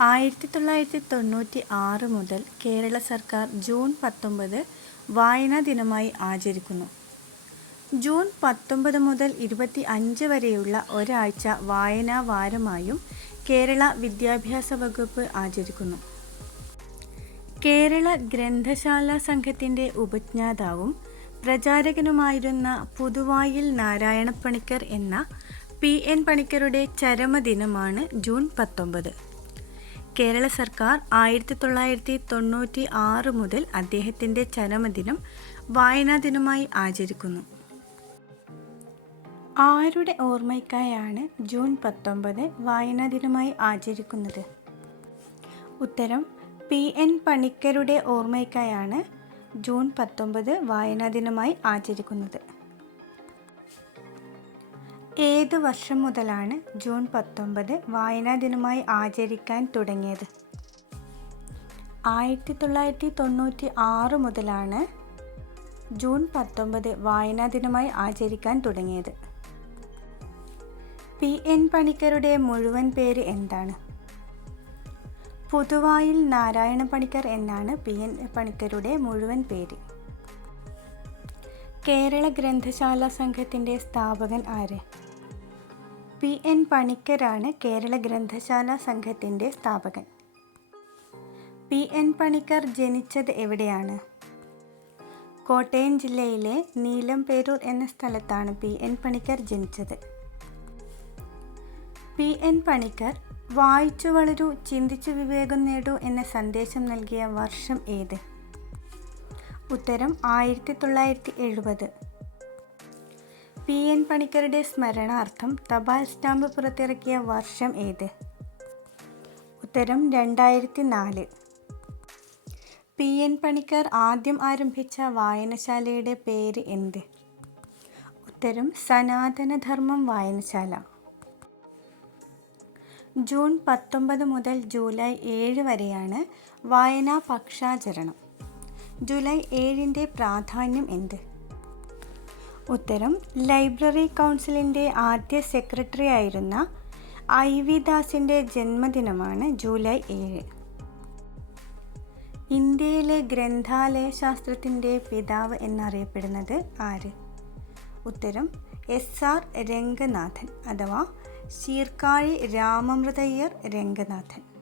ആയിരത്തി തൊള്ളായിരത്തി തൊണ്ണൂറ്റി ആറ് മുതൽ കേരള സർക്കാർ ജൂൺ പത്തൊമ്പത് വായനാ ദിനമായി ആചരിക്കുന്നു. ജൂൺ പത്തൊമ്പത് മുതൽ ഇരുപത്തി അഞ്ച് വരെയുള്ള ഒരാഴ്ച വായനാ വാരമായും കേരള വിദ്യാഭ്യാസ വകുപ്പ് ആചരിക്കുന്നു. കേരള ഗ്രന്ഥശാല സംഘത്തിന്റെ ഉപജ്ഞാതാവും പ്രചാരകനുമായിരുന്ന പുതുവായിൽ നാരായണ പണിക്കർ എന്ന പി എൻ പണിക്കരുടെ ചരമദിനമാണ് ജൂൺ പത്തൊമ്പത്. കേരള സർക്കാർ ആയിരത്തി തൊള്ളായിരത്തി തൊണ്ണൂറ്റി ആറ് മുതൽ അദ്ദേഹത്തിന്റെ ചരമദിനം വായനാ ദിനമായി ആചരിക്കുന്നു. ആരുടെ ഓർമ്മയ്ക്കായാണ് ജൂൺ പത്തൊമ്പത് വായനാ ദിനമായി ആചരിക്കുന്നത്? ഉത്തരം പി എൻ പണിക്കരുടെ ഓർമ്മയ്ക്കായാണ് ജൂൺ പത്തൊമ്പത് വായനാ ദിനമായി ആചരിക്കുന്നത്. ഏത് വർഷം മുതലാണ് ജൂൺ പത്തൊമ്പത് വായനാ ദിനമായി ആചരിക്കാൻ തുടങ്ങിയത്? ആയിരത്തി തൊള്ളായിരത്തി തൊണ്ണൂറ്റി ആറ് മുതലാണ് ജൂൺ പത്തൊമ്പത് വായനാ ദിനമായി ആചരിക്കാൻ തുടങ്ങിയത്. പി എൻ പണിക്കരുടെ മുഴുവൻ പേര് എന്താണ്? പുതുവായിൽ നാരായണ പണിക്കർ എന്നാണ് പി എൻ പണിക്കരുടെ മുഴുവൻ പേര്. കേരള ഗ്രന്ഥശാല സംഘത്തിന്റെ സ്ഥാപകൻ ആര്? പി എൻ പണിക്കരാണ് കേരള ഗ്രന്ഥശാല സംഘത്തിന്റെ സ്ഥാപകൻ. പി എൻ പണിക്കർ ജനിച്ചത് എവിടെയാണ്? കോട്ടയം ജില്ലയിലെ നീലംപേരൂർ എന്ന സ്ഥലത്താണ് പി എൻ പണിക്കർ ജനിച്ചത്. പി എൻ പണിക്കർ വായിച്ചു വളരൂ ചിന്തിച്ചു വിവേകം നേടൂ എന്ന സന്ദേശം നൽകിയ വർഷം ഏത്? ഉത്തരം ആയിരത്തി തൊള്ളായിരത്തി എഴുപത്. പി എൻ പണിക്കരുടെ സ്മരണാർത്ഥം തപാൽ സ്റ്റാമ്പ് പുറത്തിറക്കിയ വർഷം ഏത്? ഉത്തരം രണ്ടായിരത്തി നാല് പി എൻ പണിക്കർ ആദ്യം ആരംഭിച്ച വായനശാലയുടെ പേര് എന്ത്? ഉത്തരം സനാതനധർമ്മം വായനശാല. ജൂൺ പത്തൊമ്പത് മുതൽ ജൂലൈ ഏഴ് വരെയാണ് വായനാ പക്ഷാചരണം. ജൂലൈ ഏഴിന്റെ പ്രാധാന്യം എന്ത്? ഉത്തരം ലൈബ്രറി കൗൺസിലിന്റെ ആദ്യ സെക്രട്ടറി ആയിരുന്ന ഐ വി ദാസിന്റെ ജന്മദിനമാണ് ജൂലൈ ഏഴ്. ഇന്ത്യയിലെ ഗ്രന്ഥാലയ ശാസ്ത്രത്തിന്റെ പിതാവ് എന്നറിയപ്പെടുന്നത് ആര്? ഉത്തരം എസ് ആർ രംഗനാഥൻ അഥവാ ശീർക്കാഴി രാമമൃതയ്യർ രംഗനാഥൻ.